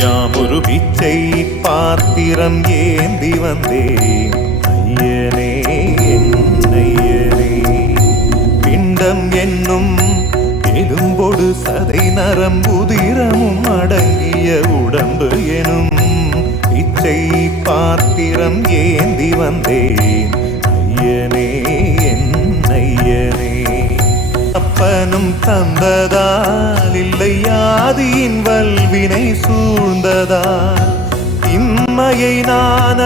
யாமொரு பிச்சை பாத்திரம் ஏந்தி வந்தேன் ஐயனே என் ஐயனே. பிண்டம் என்னும் எலும்பொடு சதை நரம்புதிரமும் அடங்கிய உடம்பு எனும் பிச்சை பாத்திரம் ஏந்தி வந்தேன் ஐயனே என் ஐயனே. அப்பனும் தந்ததால் இல்லை ஆதியின் வல்வினை சூழ்ந்ததால் இம்மையை நான்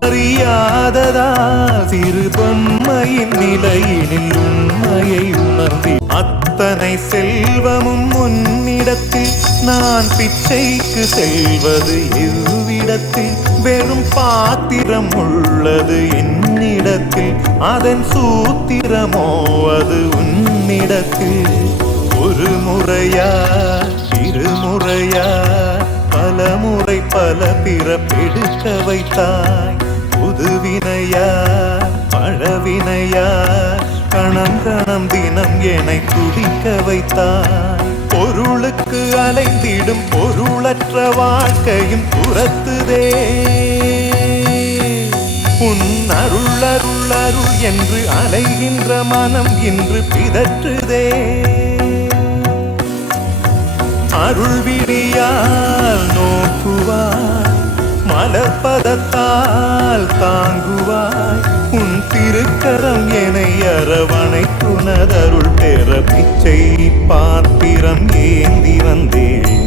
அறியாததால் சிறு பொம்மையின் நிலையினில் உண்மையை உணர்ந்தி அத்தனை செல்வமும் முன்னிடத்தில் நான் பிச்சைக்கு செல்வது எவ்விடத்தில்? வெறும் பாத்திரம் உள்ளது என்னிடத்தில், அதன் சூத்திரமோ அது உன்னிடத்தில். ஒரு முறையா இருமுறையா பல முறை பல பிறப்பெடுக்க வைத்தாய். புதுவினையா பழவினையா கணம் கணம் தினம் என்னை துடிக்க வைத்தாய். பொருளுக்கு அலைந்திடும் பொருளற்ற வாழ்க்கையும் துரத்துதே. உன் அருள் அருள் அருள் என்று அலைகின்ற மனம் இன்று பிதற்றுதே. அருள் விழியால் நோக்குவாய், மலர்பதத்தால் தாங்குவாய். உன் திருக்கரம் என்னை அரவணைத்துணதருள் பெற பிச்சை பாத்திரம் ஏந்தி வந்தேன்